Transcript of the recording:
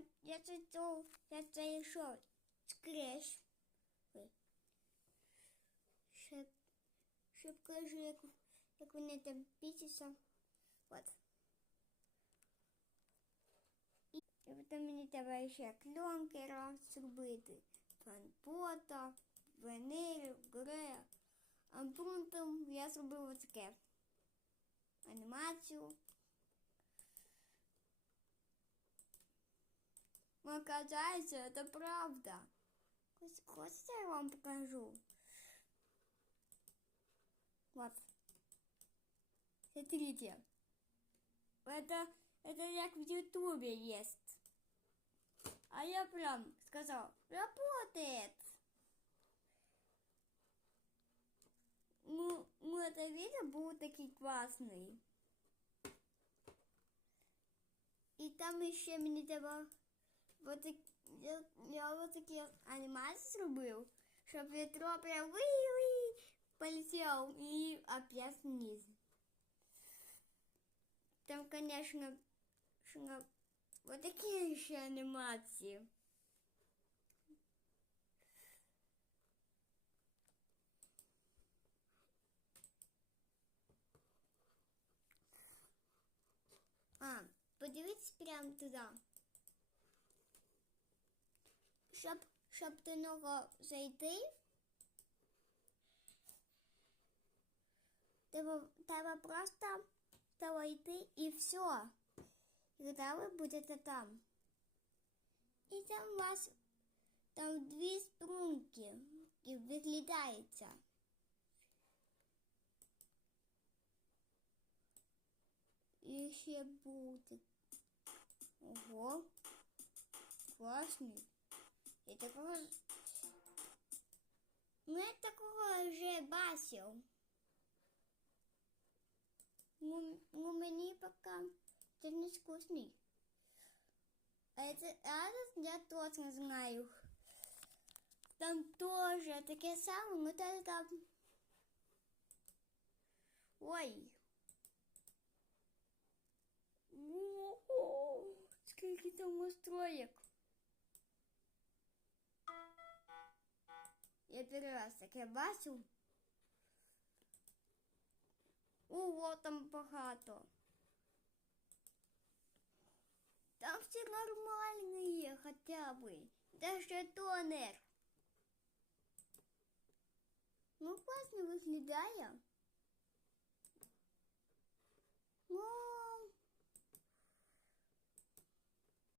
Я, я це то, я це йшов скрізь. Ой. Щоб, щоб кажу, як, як вони там пітяться. От. І, і потім мені треба ще кльонкера зробити. Фанпота, ваниль, гре. А пунктом я зробив таке. Анімацію. Оказывается, это правда. Хо- Хочете я вам покажу? Вот. Смотрите. Это, это как в Ютубе есть. А я прям сказал, работает. Ну, ну это видео был такой классный. І там ще мені треба вот так, я, я вот такі анімації зробив, щоб ветро прям уи-уи полетел и опять вниз. Там, конечно, шна- вот такие еще анимации. А, подивіться прямо туди. Щоб, щоб до нього зайти, треба, треба просто того йти і все. І тоді ви будете там. І там у вас там дві струнки і виглядається. І ще буде. Ого. Класний. Я такого. Ну, я такого вже бачив. Ну, ну мені пока це не вкусний. А это, а это я точно знаю. Там тоже таке саме, но это там... Ой. Ого, скільки там настроєк. Я первый раз таке бачу. Ого, там багато. Там все нормальные хотя бы. Даже тонер. Ну, классно виглядає.